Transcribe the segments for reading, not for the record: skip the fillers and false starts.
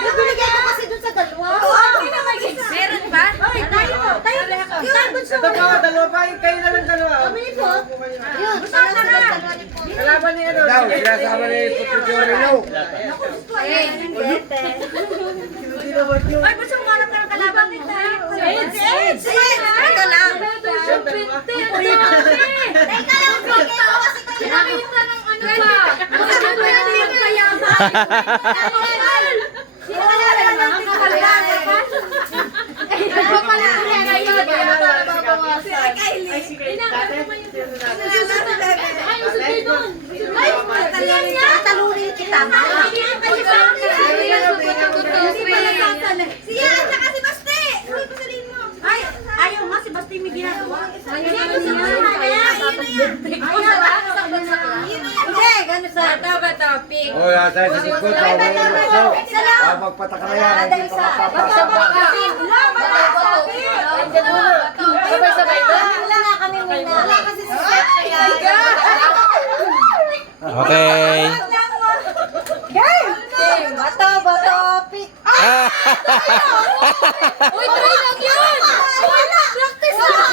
Nabinigay ko kasi dun sa dalawa. Meron ba? Ito po, dalawa pa. Kayo na lang dalawa. Kami po. Yun. Kalaban ni ano. Daw, sinasama ni Putuchori Lo. Ay, gusto mo hanap ka ng kalaban nito. Ito lang. Teka lang, sige. Nakita ng ano ba? Ano yan yung payaman? Talunin kita. Siya, at saka si Basti. Uy, pasalin mo. Ay, ayaw nga si Basti may ginagawa. Ayaw Hindi, gano'n sa... Bato, topic. O, yan tayo sa sikot. Magpataka na yan. Hindi pa kapapasama. Sabay-sabay ba? Wala na kami muna. Wala kasi si Seth. Okay. Game! Bato, pick. Uy, try lang yun! Wala! Practice lang!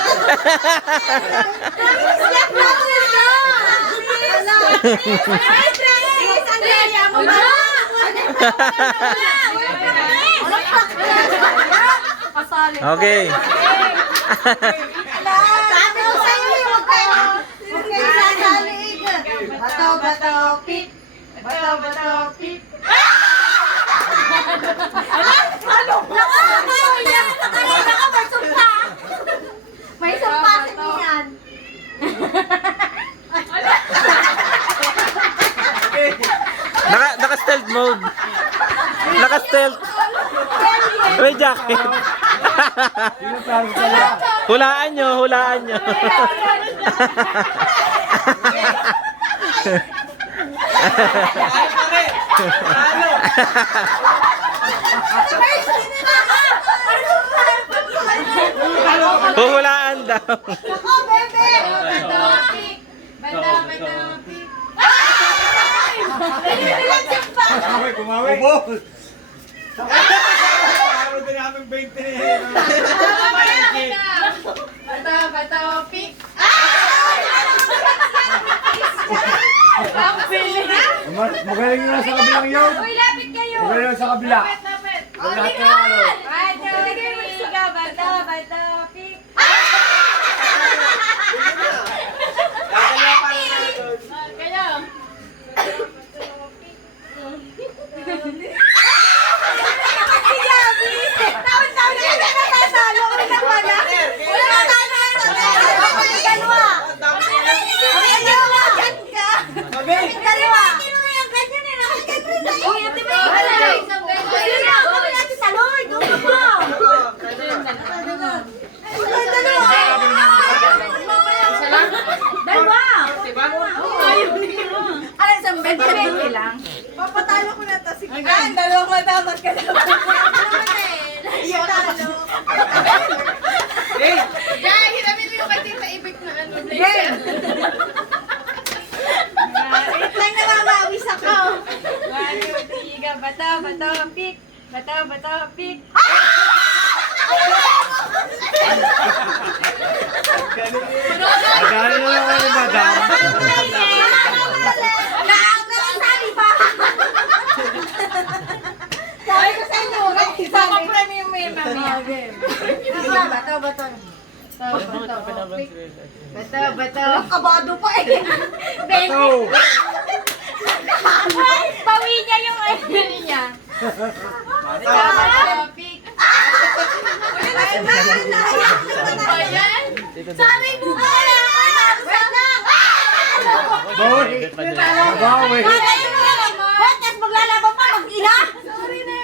Practice lang! Ay, Trace! Ang gaya mo ba? Okay. Sabi ko sa inyo, huwag kayo sasalig. Bato, pick. Bato, pick. May sumpa sa niyan. Naka-stealth mode. Naka-stealth. May jacket. Hulaan nyo, hulaan nyo. Huhulaan daw. Ako, bebe! Kumawi. Ubos. Araw din namin 20 Magaling na sa kabilang yun. Uy, lapit kayo! Magaling na sa kabila. Lapit! Lahat na ano. Bato, pick! Kayo! Papatalo ko na to. Sige. Dalawang matamat ka lang. Talo. Yan, hinamin mo kay Tita Ibig na ano. Game! Wait lang na mamawis ako. 1, 2, 3, go. Bato, pick! Bato, pick! Magkano na lang ni Madam. Nakakasali pa. Sabi ko sa inyo, Premium mo yun, mami. Bato. kabado pa eh. Ito. Bawi niya yung ano niya. Bato, pick! Ayan! Sabi mo ba wala ka? Wait lang. Bawi. Bawi. Wait, tapos maglalaban pa mag-ina. Sorry na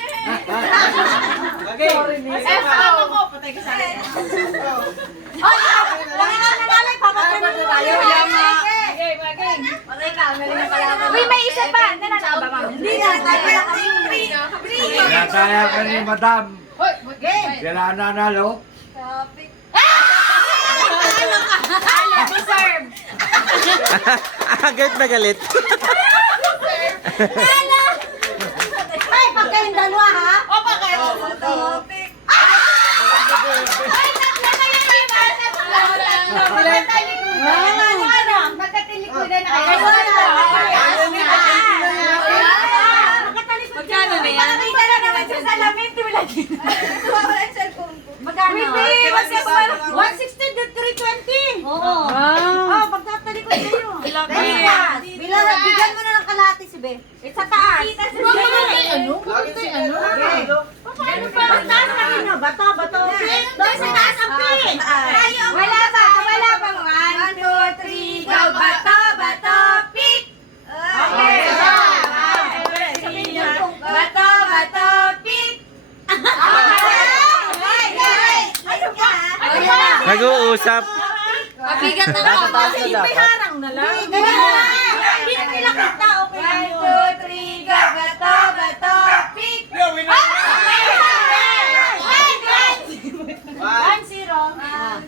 Ako, patay ka sa akin. Ay, pakinggan na nalay. Papatay mo tayo. Patay ka, meron na pala. Uy, may isa pa! Nanalo ba, ma'am? Hindi na, tayo pala kami. Kaya ka ni Madam. Hoy, game! Kailangan nanalo. Topic. Deserve. Galit na galit. Ay, pag kayong dalawa ha? O, bakit? Bato, pick. Magkatalikudan na Magkano na yan? Nakita na naman sa salamin. Wala yung cellphone ko. Magkano? 160 to 320. Oo. Oh, magkatalikod kayo. Bigyan mo na ng kalahati si Be. Sa taas. Paano pa? Magtaas kanina. Bato. Doon sa taas ang pin. Wala pa. 1, 2, 3, go. Bato, pick. Okay. Bato, pick. Nag-uusap. Mabigat na Nasa taas na dapat. harang na lang. Hindi na nila kita. Okay. 1, 2, 3, go. Bato, pick. 1-0. 1,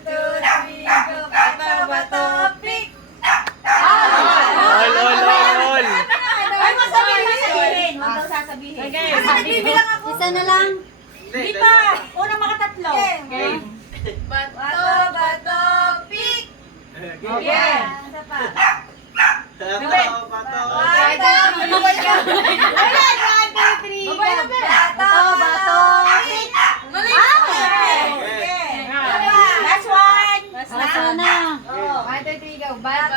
2, 3, go. Bato, pick. All. Ay, masabihin. Huwag daw sasabihin. Okay. Ano, nagbibilang ako? Isa na lang. Di pa. Unang makatatlo. Bato, pick. Okay. Isa pa. Bato. Bato. Okay. Last one. Last na. 1, 2, 3, go. Bato,